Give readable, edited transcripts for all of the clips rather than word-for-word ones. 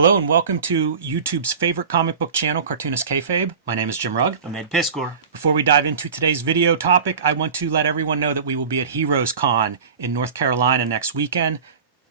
Hello and welcome to YouTube's favorite comic book channel, Cartoonist Kayfabe. My name is Jim Rugg. I'm Ed Piskor. Before we dive into today's video topic, I want to let everyone know that we will be at Heroes Con in North Carolina next weekend.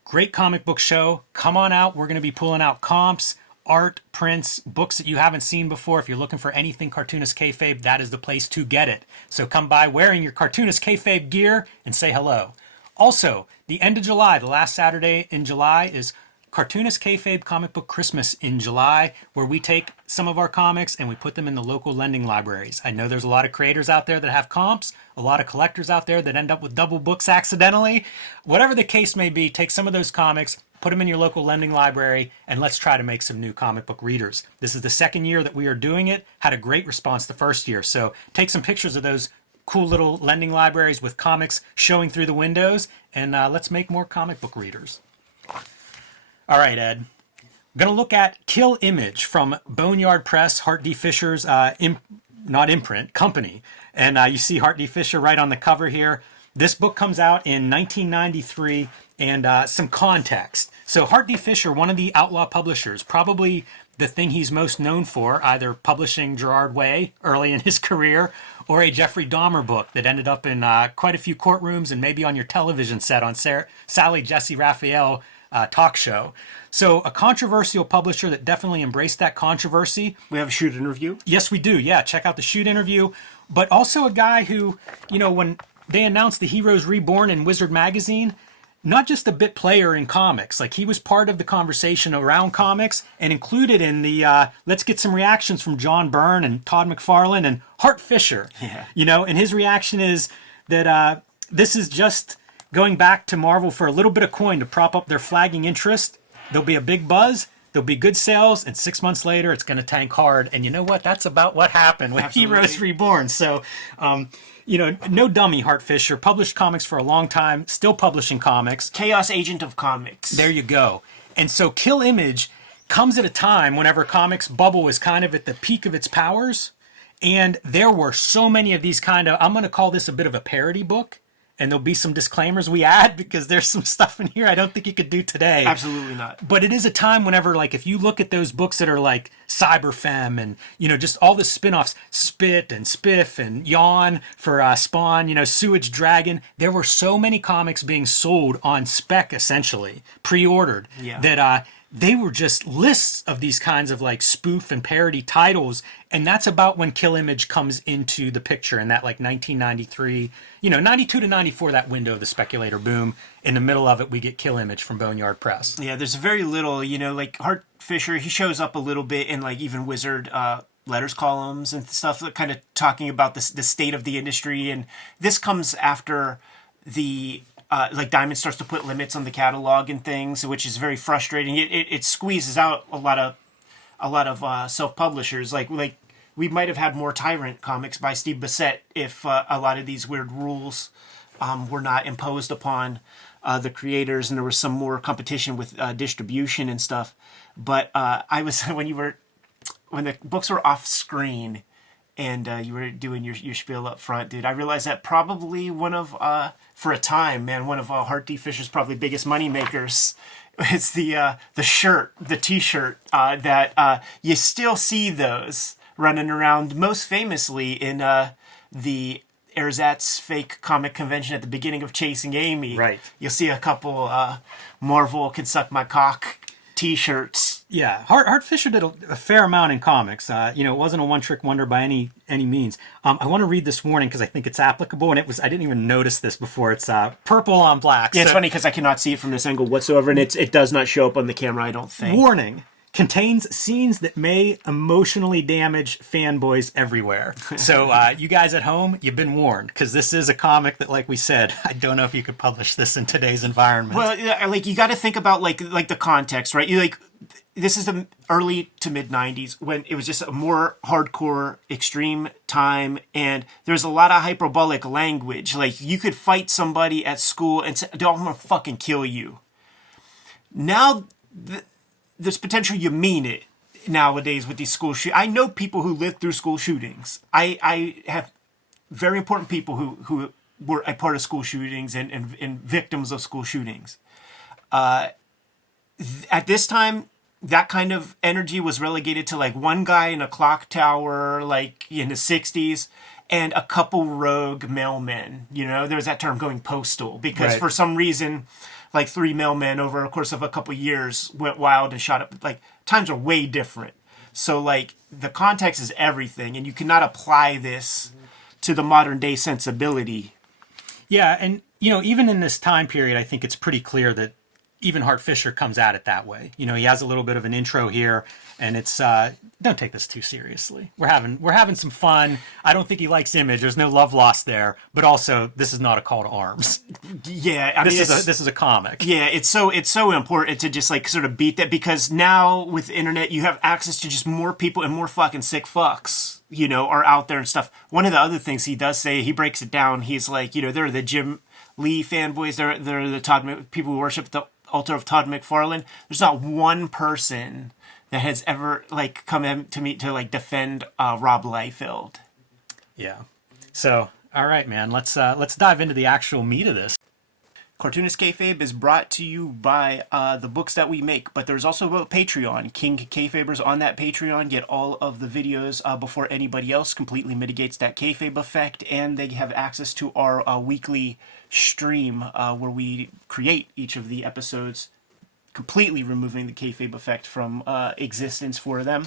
Great comic book show. Come on out. We're going to be pulling out comps, art, prints, books that you haven't seen before. If you're looking for anything Cartoonist Kayfabe, that is the place to get it. So come by wearing your Cartoonist Kayfabe gear and say hello. Also, the end of July, the last Saturday in July, is Cartoonist Kayfabe Comic Book Christmas in July, where we take some of our comics and we put them in the local lending libraries. I know there's a lot of creators out there that have comps, a lot of collectors out there that end up with double books accidentally. Whatever the case may be, take some of those comics, put them in your local lending library, and let's try to make some new comic book readers. This is the second year that we are doing it. Had a great response the first year. So take some pictures of those cool little lending libraries with comics showing through the windows, and let's make more comic book readers. All right, Ed. I'm going to look at Kill Image from Boneyard Press, Hart D. Fisher's, not imprint, company. And you see Hart D. Fisher right on the cover here. This book comes out in 1993, and some context. So Hart D. Fisher, one of the outlaw publishers, probably the thing he's most known for, either publishing Gerard Way early in his career or a Jeffrey Dahmer book that ended up in quite a few courtrooms and maybe on your television set on Sally Jesse Raphael talk show. So a controversial publisher that definitely embraced that controversy. We have a shoot interview. Yes, we do. Yeah, check out the shoot interview. But also a guy who, you know, when they announced the Heroes Reborn in Wizard magazine, not just a bit player in comics. Like, he was part of the conversation around comics and included in the let's get some reactions from John Byrne and Todd McFarlane and Hart Fisher. Yeah. You know, and his reaction is that this is just going back to Marvel for a little bit of coin to prop up their flagging interest. There'll be a big buzz, there'll be good sales, and 6 months later it's going to tank hard. And you know what? That's about what happened with Heroes Reborn. So, you know, no dummy, Hart Fisher. Published comics for a long time, still publishing comics. Chaos agent of comics. There you go. And so Kill Image comes at a time whenever comics bubble is kind of at the peak of its powers. And there were so many of these kind of, I'm going to call this a bit of a parody book. And there'll be some disclaimers we add because there's some stuff in here I don't think you could do today. Absolutely not. But it is a time whenever, like, if you look at those books that are like Cyberfemme and, you know, just all the spin-offs, Spit and Spiff and Yawn for Spawn, you know, Sewage Dragon, there were so many comics being sold on spec, essentially, pre-ordered, that they were just lists of these kinds of like spoof and parody titles. And that's about when Kill Image comes into the picture in that like 1993, you know, 92 to 94, that window of the speculator boom. In the middle of it, we get Kill Image from Boneyard Press. Yeah, there's very little, you know, like Hart Fisher, he shows up a little bit in like even Wizard letters columns and stuff, kind of talking about the state of the industry. And this comes after the like Diamond starts to put limits on the catalog and things, which is very frustrating. It squeezes out a lot of self-publishers. Like we might have had more Tyrant comics by Steve Bissett if a lot of these weird rules were not imposed upon the creators, and there was some more competition with distribution and stuff. But I was when the books were off screen. And you were doing your spiel up front, dude. I realized that probably one of, for a time, man, one of Hart D. Fisher's probably biggest money makers is the shirt, the T-shirt that you still see those running around. Most famously in the Ersatz fake comic convention at the beginning of Chasing Amy. Right. You'll see a couple Marvel Can Suck My Cock T-shirts. Yeah, Hart Fisher did a fair amount in comics. You know, it wasn't a one-trick wonder by any means. I want to read this warning because I think it's applicable, and I didn't even notice this before. It's purple on black. Yeah, it's funny because I cannot see it from this angle whatsoever, and it does not show up on the camera, I don't think. Warning. Contains scenes that may emotionally damage fanboys everywhere. So you guys at home, you've been warned, because this is a comic that, like we said, I don't know if you could publish this in today's environment. Well, like you got to think about like the context, right? You like this is the early to mid 90s when it was just a more hardcore, extreme time, and there's a lot of hyperbolic language. Like you could fight somebody at school and say, "I'm gonna fucking kill you." Now. There's potential you mean it nowadays with these school shootings. I know people who lived through school shootings. I have very important people who were a part of school shootings and victims of school shootings. At this time, that kind of energy was relegated to like one guy in a clock tower, like in the 60s, and a couple rogue mailmen. You know, there's that term going postal because Right. for some reason, like 3 mailmen over a course of a couple years went wild and shot up. Like times are way different. So like the context is everything, and you cannot apply this to the modern day sensibility. Yeah, and even in this time period, I think it's pretty clear that even Hart Fisher comes at it that way. He has a little bit of an intro here, and it's don't take this too seriously. We're having some fun. I don't think he likes Image. There's no love lost there, but also this is not a call to arms. Yeah, I mean, This is a comic. yeah, it's so important to just like sort of beat that because now with the internet you have access to just more people and more fucking sick fucks, are out there and stuff. One of the other things he does say, he breaks it down. He's like, they're the Jim Lee fanboys. They're the people who worship the altar of Todd McFarlane. There's not one person that has ever like come in to me to like defend Rob Liefeld. Yeah. So, all right, man. Let's dive into the actual meat of this. Cartoonist Kayfabe is brought to you by the books that we make, but there's also a Patreon. King Kayfabers on that Patreon get all of the videos before anybody else, completely mitigates that kayfabe effect, and they have access to our weekly stream where we create each of the episodes, completely removing the kayfabe effect from existence for them.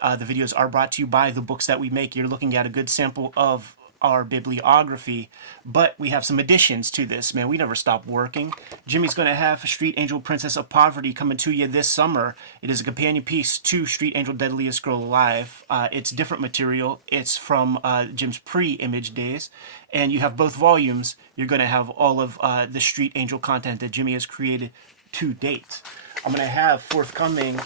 The videos are brought to you by the books that we make. You're looking at a good sample of our bibliography, but we have some additions to this, man. We never stop working. Jimmy's going to have Street Angel Princess of Poverty coming to you this summer. It is a companion piece to Street Angel Deadliest Girl Alive. It's different material. It's from Jim's pre-Image days, and you have both volumes. You're going to have all of the Street Angel content that Jimmy has created to date. I'm going to have forthcoming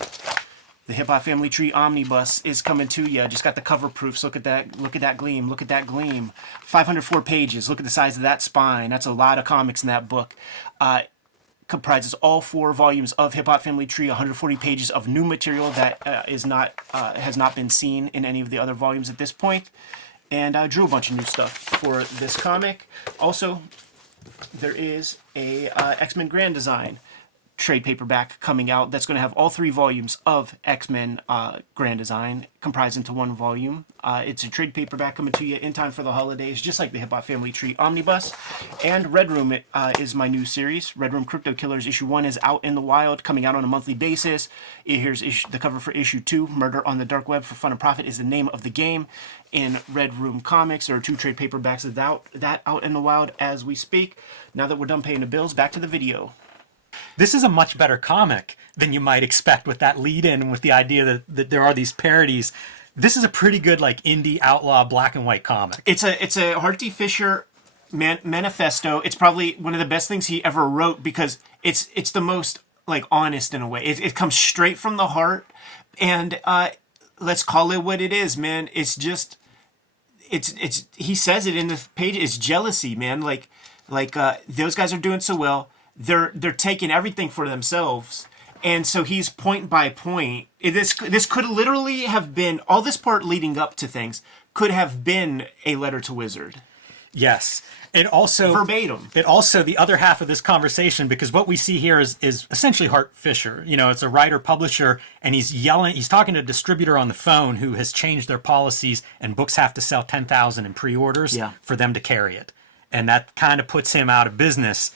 the Hip Hop Family Tree Omnibus is coming to you. Just got the cover proofs. Look at that. Look at that gleam. Look at that gleam. 504 pages. Look at the size of that spine. That's a lot of comics in that book. Comprises all 4 volumes of Hip Hop Family Tree. 140 pages of new material that has not been seen in any of the other volumes at this point. And I drew a bunch of new stuff for this comic. Also, there is a X-Men Grand Design trade paperback coming out that's going to have all 3 volumes of X-Men Grand Design comprised into one volume. It's a trade paperback coming to you in time for the holidays, just like the Hip Hop Family Tree Omnibus. And Red Room is my new series. Red Room Crypto Killers issue 1 is out in the wild, coming out on a monthly basis. Here's the cover for issue 2. Murder on the Dark Web for Fun and Profit is the name of the game. In Red Room Comics, there are 2 trade paperbacks of that out in the wild as we speak. Now that we're done paying the bills, back to the video. This is a much better comic than you might expect with that lead in and with the idea that there are these parodies. This is a pretty good like indie outlaw black and white comic. It's a Hart D. Fisher manifesto. It's probably one of the best things he ever wrote because it's the most like honest in a way. It comes straight from the heart, and let's call it what it is, man. It's just it's he says it in the page. It's jealousy, man. Like those guys are doing so well. They're taking everything for themselves, and so he's point by point. This could literally have been all this part leading up to things could have been a letter to Wizard. Yes. It also verbatim. It also the other half of this conversation, because what we see here is essentially Hart Fisher. It's a writer publisher, and he's yelling. He's talking to a distributor on the phone who has changed their policies, and books have to sell 10,000 in pre-orders for them to carry it, and that kind of puts him out of business.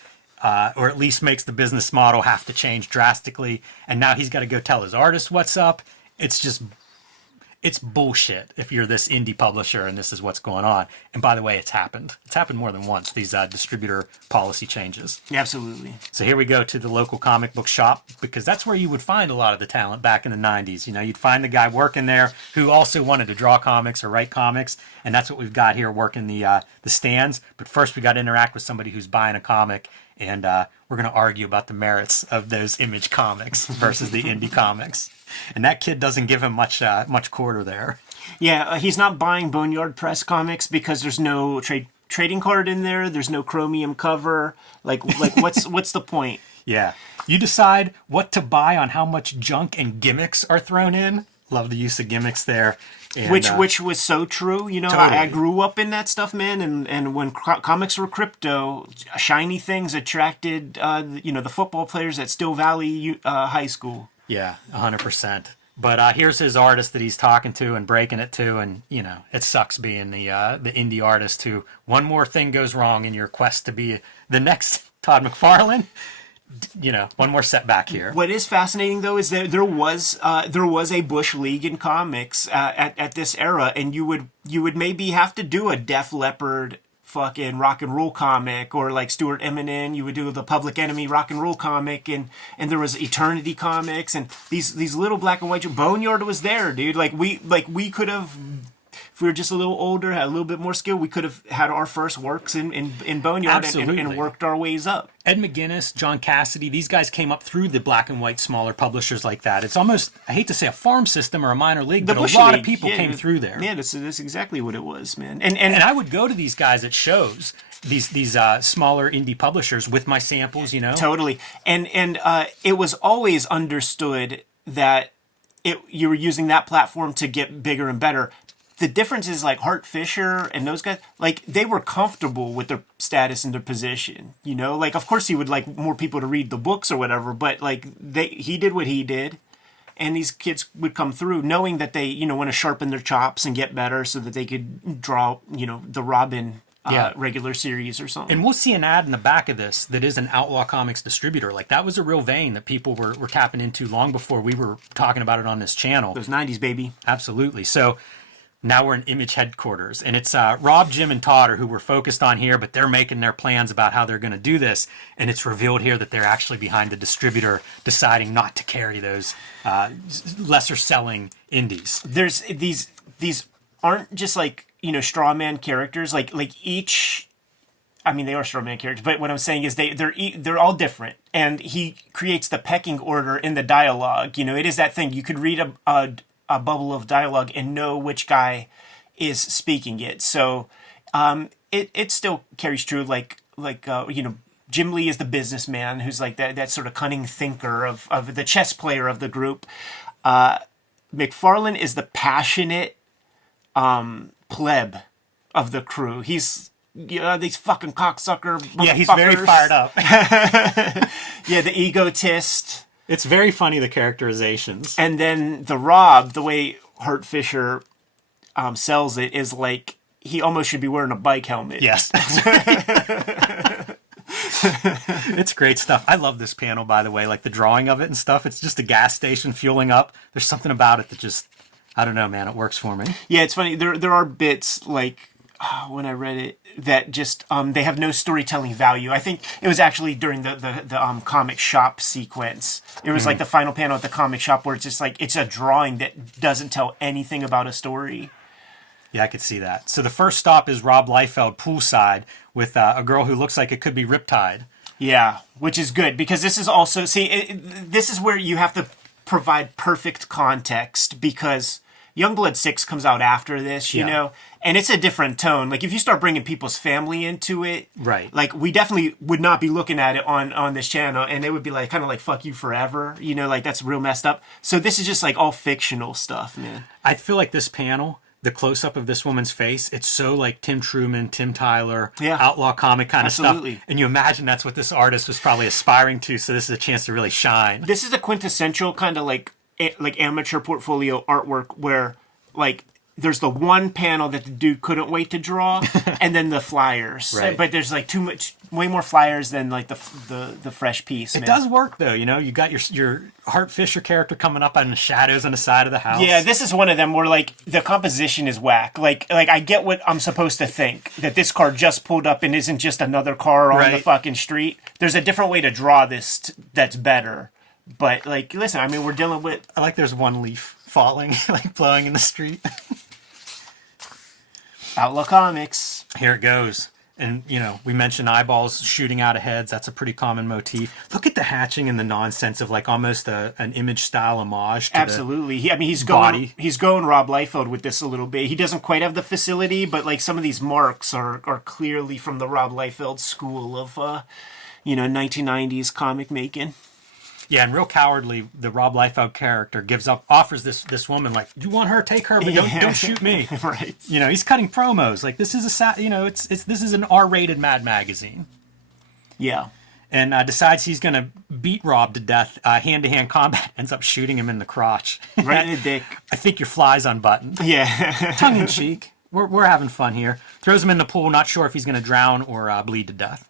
Or at least makes the business model have to change drastically. And now he's got to go tell his artist what's up. It's bullshit if you're this indie publisher and this is what's going on. And by the way, it's happened. It's happened more than once, these distributor policy changes. Absolutely. So here we go to the local comic book shop, because that's where you would find a lot of the talent back in the 90s. You'd find the guy working there who also wanted to draw comics or write comics. And that's what we've got here, working the stands. But first we got to interact with somebody who's buying a comic. And we're going to argue about the merits of those Image comics versus the indie comics. And that kid doesn't give him much quarter there. Yeah, he's not buying Boneyard Press comics because there's no trading card in there. There's no chromium cover. Like what's the point? Yeah. You decide what to buy on how much junk and gimmicks are thrown in. Love the use of gimmicks there. And, which was so true. Totally. I grew up in that stuff, man. And when comics were crypto, shiny things attracted, the football players at Still Valley High School. Yeah, 100%. But here's his artist that he's talking to and breaking it to, and it sucks being the indie artist who one more thing goes wrong in your quest to be the next Todd McFarlane. One more setback here. What is fascinating though is that there was a Bush League in comics at this era, and you would maybe have to do a Def Leppard fucking rock and roll comic, or like Stuart Eminem, you would do the Public Enemy rock and roll comic, and there was Eternity comics, and these little black and white. Boneyard was there, dude. We could have, if we were just a little older, had a little bit more skill, we could have had our first works in Boneyard and worked our ways up. Ed McGuinness, John Cassidy, these guys came up through the black and white smaller publishers like that. It's almost, I hate to say a farm system or a minor league, but a lot of people came through there. Yeah, that's exactly what it was, man. And I would go to these guys at shows, these smaller indie publishers with my samples, Totally. And it was always understood that you were using that platform to get bigger and better. The difference is like Hart Fisher and those guys, like they were comfortable with their status and their position, like of course he would like more people to read the books or whatever, but like he did what he did, and these kids would come through knowing that they, want to sharpen their chops and get better so that they could draw, the Robin regular series or something. And we'll see an ad in the back of this that is an Outlaw Comics distributor. Like that was a real vein that people were tapping into long before we were talking about it on this channel. Those 90s, baby. Absolutely. So now we're in Image headquarters, and it's Rob, Jim, and Todd are who we're focused on here, but they're making their plans about how they're going to do this, and it's revealed here that they're actually behind the distributor deciding not to carry those lesser-selling indies. There's these aren't just like, straw man characters, like each, I mean, they are straw man characters, but what I'm saying is they're all different, and he creates the pecking order in the dialogue. It is that thing. You could read a bubble of dialogue and know which guy is speaking it. So it still carries true. Like Jim Lee is the businessman who's like that sort of cunning thinker of the chess player of the group. McFarlane is the passionate pleb of the crew. He's these fucking cocksucker motherfuckers. Yeah, he's very fired up. Yeah, the egotist. It's very funny, the characterizations. And then the Rob, the way Hart Fisher sells it, is like he almost should be wearing a bike helmet. Yes. It's great stuff. I love this panel, by the way, like the drawing of it and stuff. It's just a gas station fueling up. There's something about it that just, I don't know, man, it works for me. Yeah, it's funny. There are bits like when I read it that just they have no storytelling value. I think it was actually during the comic shop sequence. It was like the final panel at the comic shop where it's just like it's a drawing that doesn't tell anything about a story. Yeah, I could see that. So the first stop is Rob Liefeld poolside with a girl who looks like it could be Riptide. Yeah, which is good because this is also this is where you have to provide perfect context because Youngblood 6 comes out after this, you know, and it's a different tone. Like, if you start bringing people's family into it, right? Like, we definitely would not be looking at it on this channel, and it would be like, kind of like, fuck you forever, you know, like, that's real messed up. So this is just, like, all fictional stuff, man. I feel like this panel, the close-up of this woman's face, it's so, like, Tim Truman, Tim Tyler, outlaw comic kind of stuff. And you imagine that's what this artist was probably aspiring to, so this is a chance to really shine. This is a quintessential kind of, like amateur portfolio artwork where like there's the one panel that the dude couldn't wait to draw and then the flyers, right? But there's like way more flyers than like the fresh piece. It does work though, you know. You got your Hart Fisher character coming up on the shadows on the side of the house. Yeah, this is one of them where like the composition is whack. Like I get what I'm supposed to think, that this car just pulled up and isn't just another car on the fucking street. There's a different way to draw this that's better. But, like, listen, I mean, we're dealing with... I like there's one leaf falling, like, blowing in the street. Outlaw Comics. Here it goes. And, you know, we mentioned eyeballs shooting out of heads. That's a pretty common motif. Look at the hatching and the nonsense of, like, almost an image-style homage to Absolutely. He's going Rob Liefeld with this a little bit. He doesn't quite have the facility, but, like, some of these marks are clearly from the Rob Liefeld school of, 1990s comic making. Yeah, and real cowardly, the Rob Liefeld character offers this woman, like, you want her, take her, but don't shoot me. Right. You know, he's cutting promos. Like, this is this is an R-rated Mad magazine. Yeah. and decides he's going to beat Rob to death. Hand-to-hand combat, ends up shooting him in the crotch. Right in the dick. I think your fly's unbuttoned. Yeah. Tongue-in-cheek. We're having fun here. Throws him in the pool, not sure if he's going to drown or bleed to death.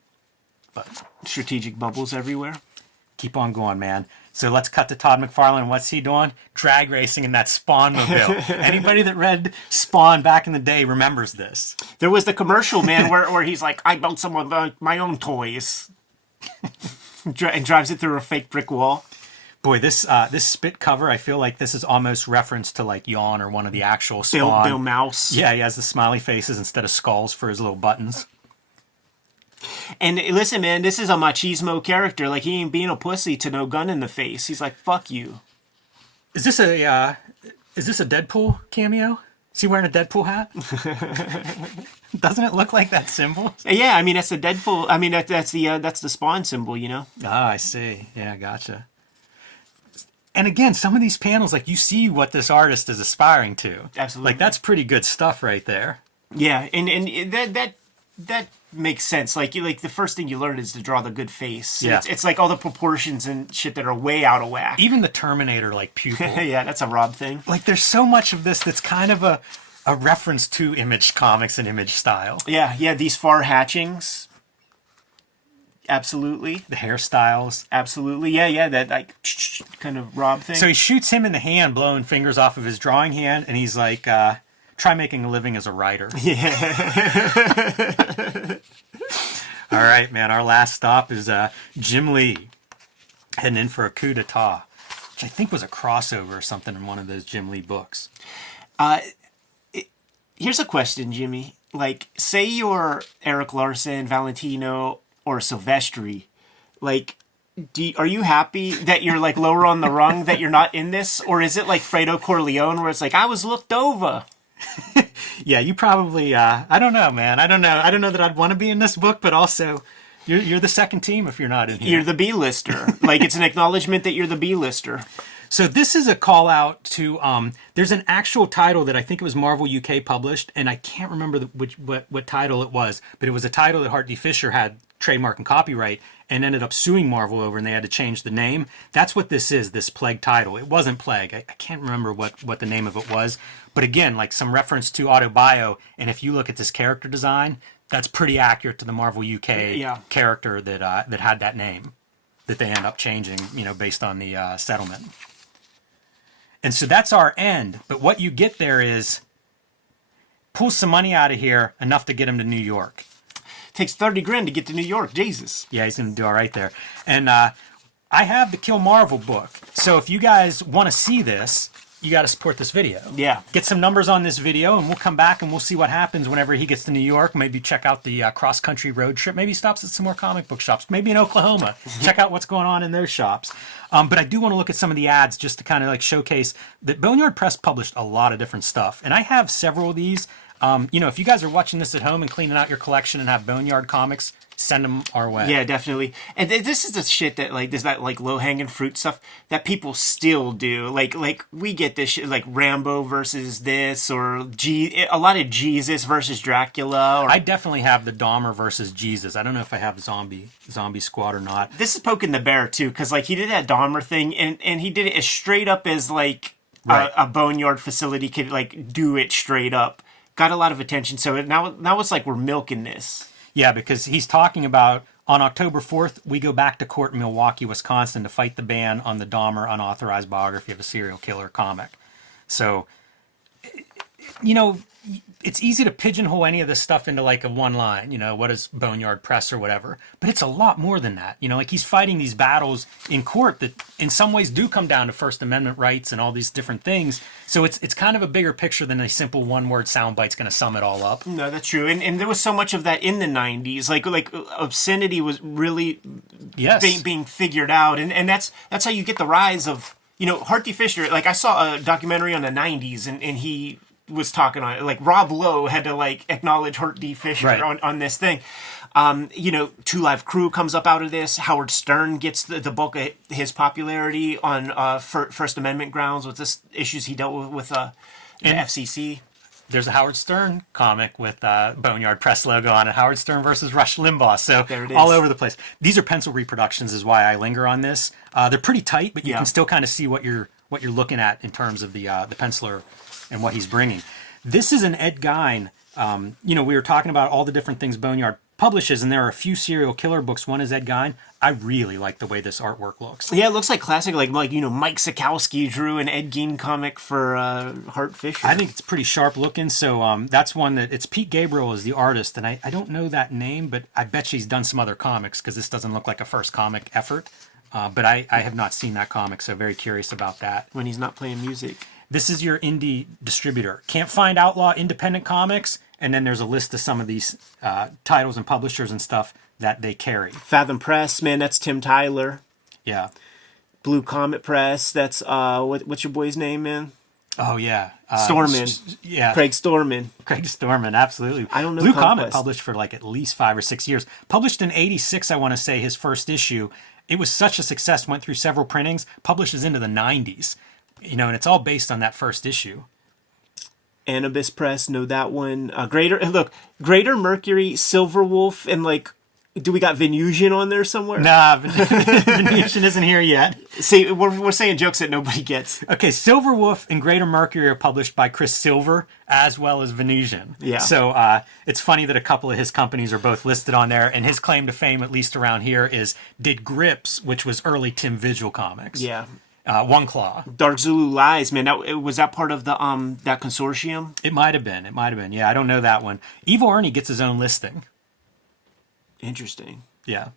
But Strategic bubbles everywhere. keep on going, man. So let's cut to Todd McFarlane. What's he doing? Drag racing in that Spawn mobile. Anybody that read Spawn back in the day remembers this. There was the commercial, man, where he's like, I built some of my own toys. And drives it through a fake brick wall. Boy, this spit cover, I feel like this is almost reference to like Yawn or one of the actual Spawn. Bill Mouse. Yeah, he has the smiley faces instead of skulls for his little buttons. And listen, man, this is a machismo character. Like, he ain't being a pussy to no gun in the face. He's like, fuck you. Is this a Deadpool cameo? Is he wearing a Deadpool hat? Doesn't it look like that symbol? Yeah, I mean, that's the Deadpool. I mean, that's the Spawn symbol, you know? Ah, I see. Yeah, gotcha. And again, some of these panels, like, you see what this artist is aspiring to. Absolutely. Like, that's pretty good stuff right there. Yeah, and that makes sense. Like the first thing you learn is to draw the good face. Yeah. It's like all the proportions and shit that are way out of whack. Even the Terminator, like, pupil. Yeah, that's a Rob thing. Like, there's so much of this that's kind of a reference to Image Comics and Image style. Yeah, these far hatchings. Absolutely. The hairstyles. Absolutely. Yeah, that like kind of Rob thing. So he shoots him in the hand, blowing fingers off of his drawing hand, and he's like, try making a living as a writer. Yeah. All right, man. Our last stop is Jim Lee heading in for a coup d'etat, which I think was a crossover or something in one of those Jim Lee books. Here's a question, Jimmy. Like, say you're Eric Larson, Valentino, or Silvestri. Like, are you happy that you're like lower on the rung, that you're not in this? Or is it like Fredo Corleone where it's like, I was looked over? Yeah, you probably, I don't know, man. I don't know that I'd want to be in this book, but also you're the second team if you're not in here. You're the B-lister. Like, it's an acknowledgement that you're the B-lister. So this is a call out to, there's an actual title that I think it was Marvel UK published, and I can't remember what title it was, but it was a title that Hart D. Fisher had trademark and copyright and ended up suing Marvel over, and they had to change the name. That's what this is, this Plague title. It wasn't Plague. I can't remember what the name of it was. But again, like some reference to Autobio, and if you look at this character design, that's pretty accurate to the Marvel UK character that had that name that they end up changing, based on the settlement. And so that's our end. But what you get there is pull some money out of here, enough to get him to New York. Takes 30 grand to get to New York. Jesus. Yeah, he's going to do all right there. And I have the Kill Marvel book. So if you guys want to see this, you got to support this video. Yeah. Get some numbers on this video, and we'll come back and we'll see what happens whenever he gets to New York. Maybe check out the cross-country road trip. Maybe he stops at some more comic book shops. Maybe in Oklahoma. Check out what's going on in those shops. But I do want to look at some of the ads just to kind of like showcase that Boneyard Press published a lot of different stuff. And I have several of these. If you guys are watching this at home and cleaning out your collection and have Boneyard comics, send them our way. Yeah, definitely. And this is the shit that like, there's that like low hanging fruit stuff that people still do. Like we get this shit like Rambo versus this, or a lot of Jesus versus Dracula. Or, I definitely have the Dahmer versus Jesus. I don't know if I have Zombie Squad or not. This is poking the bear too, because like he did that Dahmer thing, and he did it as straight up as like a Boneyard facility could like do it straight up. Got a lot of attention. So now it's like we're milking this. Yeah, because he's talking about on October 4th, we go back to court in Milwaukee, Wisconsin to fight the ban on the Dahmer unauthorized biography of a serial killer comic. So, it's easy to pigeonhole any of this stuff into like a one line, what is Boneyard Press or whatever. But it's a lot more than that. Like he's fighting these battles in court that in some ways do come down to First Amendment rights and all these different things. So it's kind of a bigger picture than a simple one-word soundbite's going to sum it all up. No, that's true. And there was so much of that in the 90s. Like obscenity was really being figured out. And that's how you get the rise of, Hart D. Fisher. Like I saw a documentary on the 90s and he was talking on it. Like Rob Lowe had to like acknowledge Hart D. Fisher on this thing. Two Live Crew comes up out of this. Howard Stern gets the bulk of his popularity on First Amendment grounds with this issues he dealt with the FCC. There's a Howard Stern comic with Boneyard Press logo on it. Howard Stern versus Rush Limbaugh. So There it is. all over the place. These are pencil reproductions, is why I linger on this. They're pretty tight, but you can still kind of see what you're looking at in terms of the penciler and what he's bringing. This is an Ed Gein. We were talking about all the different things Boneyard publishes, and there are a few serial killer books. One is Ed Gein. I really like the way this artwork looks. Yeah, it looks like classic, like Mike Sikowski drew an Ed Gein comic for Hart Fisher. I think it's pretty sharp looking. So that's one that it's Pete Gabriel is the artist, and I don't know that name, but I bet she's done some other comics because this doesn't look like a first comic effort. But I have not seen that comic, so very curious about that. When he's not playing music. This is your indie distributor. Can't find Outlaw Independent Comics, and then there's a list of some of these titles and publishers and stuff that they carry. Fathom Press, man, that's Tim Tyler. Yeah. Blue Comet Press, that's what's your boy's name, man? Oh yeah, Storman. Yeah, Craig Storman. Craig Storman, absolutely. I don't know. Blue Conquest. Comet published for like at least 5 or 6 years. Published in '86, I want to say his first issue. It was such a success, went through several printings, publishes into the '90s. And it's all based on that first issue. Anubis Press, know that one. Greater Mercury, Silverwolf, and do we got Venusian on there somewhere? Nah, Venusian isn't here yet. See, we're saying jokes that nobody gets. Okay, Silverwolf and Greater Mercury are published by Chris Silver as well as Venusian. Yeah. So it's funny that a couple of his companies are both listed on there, and his claim to fame, at least around here, is did Grips, which was early Tim Vigil comics. Yeah. One Claw. Dark Zulu Lies, man. Was that part of the that consortium? It might have been. Yeah, I don't know that one. Evil Ernie gets his own listing. Interesting. Yeah.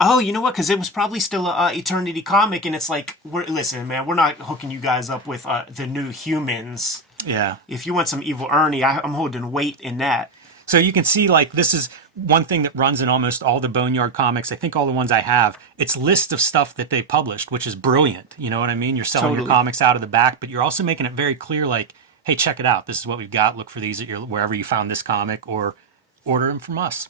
Oh, you know what? Because it was probably still a Eternity comic, and it's like, listen, man, we're not hooking you guys up with the New Humans. Yeah. If you want some Evil Ernie, I'm holding weight in that. So you can see, this is one thing that runs in almost all the Boneyard comics. I think all the ones I have, it's lists of stuff that they published, which is brilliant. You know what I mean? You're selling your comics out of the back, but you're also making it very clear, hey, check it out. This is what we've got. Look for these at wherever you found this comic, or order them from us.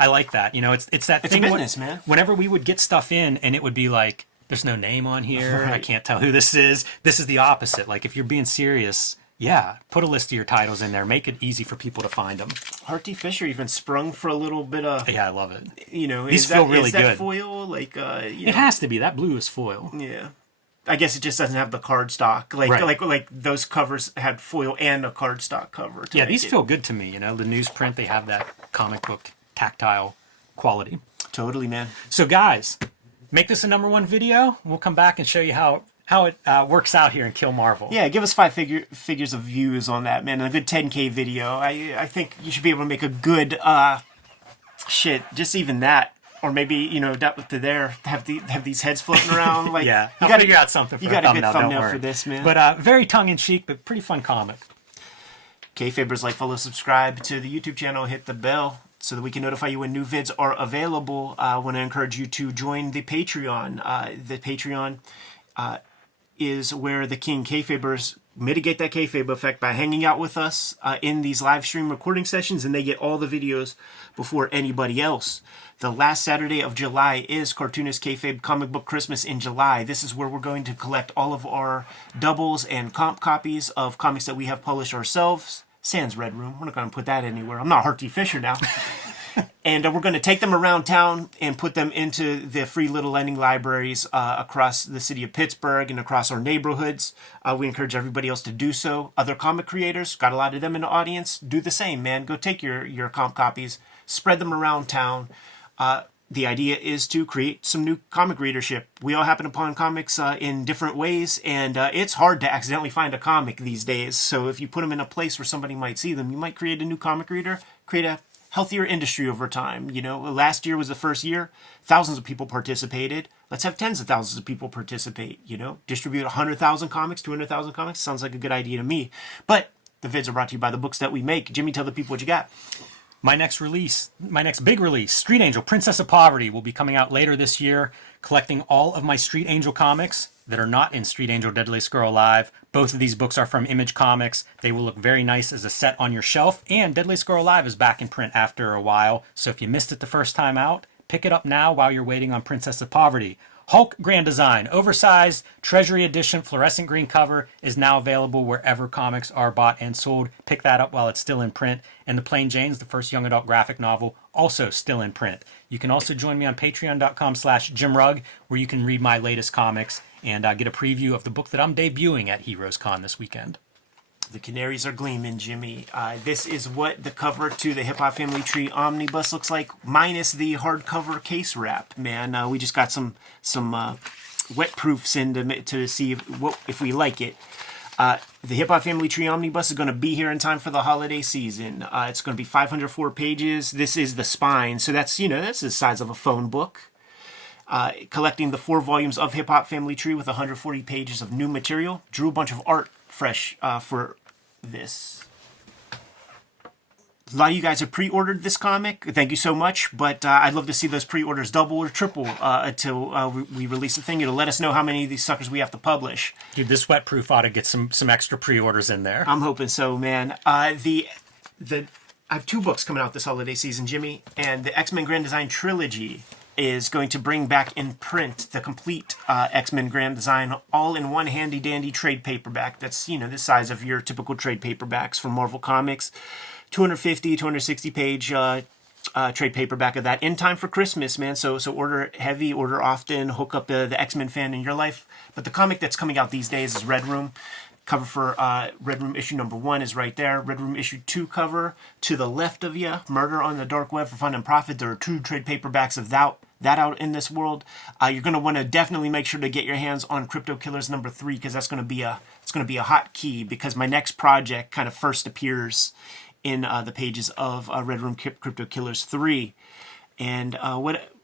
I like that. It's that thing. It's a business, man. Whenever we would get stuff in, and it would be like, there's no name on here. Right. I can't tell who this is. This is the opposite. If you're being serious, yeah, put a list of your titles in there. Make it easy for people to find them. Harty Fisher even sprung for a little bit of... Yeah, I love it. These feel really good. Is that foil? It has to be. That blue is foil. Yeah. I guess it just doesn't have the cardstock. Like those covers had foil and a cardstock cover. Yeah, these feel good to me. The newsprint, they have that comic book tactile quality. Totally, man. So guys, make this a #1 video. We'll come back and show you how it works out here in Kill Marvel. Yeah, give us 5 figures of views on that, man. A good 10K video. I think you should be able to make a good just even that. Or maybe, that to there, have these heads floating around. Yeah, you got to figure out something for you a got a good thumbnail, thumbnail for this, man. But very tongue-in-cheek, but pretty fun comic. Kayfabers, follow, subscribe to the YouTube channel, hit the bell so that we can notify you when new vids are available. I want to encourage you to join the Patreon. The Patreon is where the King Kayfabers mitigate that kayfabe effect by hanging out with us in these live stream recording sessions, and they get all the videos before anybody else. The last Saturday of July is Cartoonist Kayfabe Comic Book Christmas in July. This is where we're going to collect all of our doubles and comp copies of comics that we have published ourselves. Sans Red Room. We're not going to put that anywhere. I'm not Harty Fisher now. And we're going to take them around town and put them into the free little lending libraries across the city of Pittsburgh and across our neighborhoods. We encourage everybody else to do so. Other comic creators, got a lot of them in the audience. Do the same, man. Go take your comp copies, spread them around town. The idea is to create some new comic readership. We all happen upon comics in different ways, and it's hard to accidentally find a comic these days. So if you put them in a place where somebody might see them, you might create a new comic reader, create a healthier industry over time. Last year was the first year. Thousands of people participated. Let's have tens of thousands of people participate, Distribute 100,000 comics, 200,000 comics. Sounds like a good idea to me. But the vids are brought to you by the books that we make. Jimmy, tell the people what you got. My next big release, Street Angel, Princess of Poverty, will be coming out later this year, collecting all of my Street Angel comics that are not in Street Angel Deadliest Girl Alive. Both of these books are from Image Comics. They will look very nice as a set on your shelf, and Deadliest Girl Alive is back in print after a while, so if you missed it the first time out, pick it up now while you're waiting on Princess of Poverty. Hulk Grand Design, oversized Treasury Edition fluorescent green cover, is now available wherever comics are bought and sold. Pick that up while it's still in print. And The Plain Janes, the first young adult graphic novel, also still in print. You can also join me on patreon.com/JimRugg, where you can read my latest comics and get a preview of the book that I'm debuting at Heroes Con this weekend. The canaries are gleaming, Jimmy. This is what the cover to the Hip Hop Family Tree Omnibus looks like, minus the hardcover case wrap, man. We just got some wet proofs in to see if we like it. The Hip Hop Family Tree Omnibus is going to be here in time for the holiday season. It's going to be 504 pages. This is the spine, so that's the size of a phone book. Collecting the 4 volumes of Hip Hop Family Tree with 140 pages of new material. Drew a bunch of art fresh for this. A lot of you guys have pre-ordered this comic. Thank you so much, but I'd love to see those pre-orders double or triple until we release the thing. It'll let us know how many of these suckers we have to publish. Dude, this wet proof ought to get some extra pre-orders in there. I'm hoping so, man. I have 2 books coming out this holiday season, Jimmy, and the X-Men Grand Design Trilogy is going to bring back in print the complete X-Men Grand Design, all in one handy-dandy trade paperback. That's, the size of your typical trade paperbacks from Marvel Comics. 250, 260-page trade paperback of that in time for Christmas, man. So order heavy, order often, hook up the X-Men fan in your life. But the comic that's coming out these days is Red Room. Cover for Red Room issue number 1 is right there. Red Room issue 2 cover to the left of you. Murder on the Dark Web for Fun and Profit. There are 2 trade paperbacks of that out in this world. You're going to want to definitely make sure to get your hands on Crypto Killers number 3, because that's going to be a hot key, because my next project kind of first appears in the pages of Red Room Crypto Killers 3. And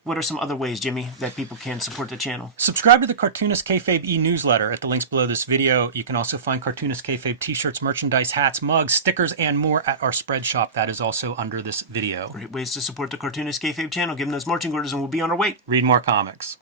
what are some other ways, Jimmy, that people can support the channel? Subscribe to the Cartoonist Kayfabe e-newsletter at the links below this video. You can also find Cartoonist Kayfabe t-shirts, merchandise, hats, mugs, stickers, and more at our spread shop. That is also under this video. Great ways to support the Cartoonist Kayfabe channel. Give them those marching orders and we'll be on our way. Read more comics.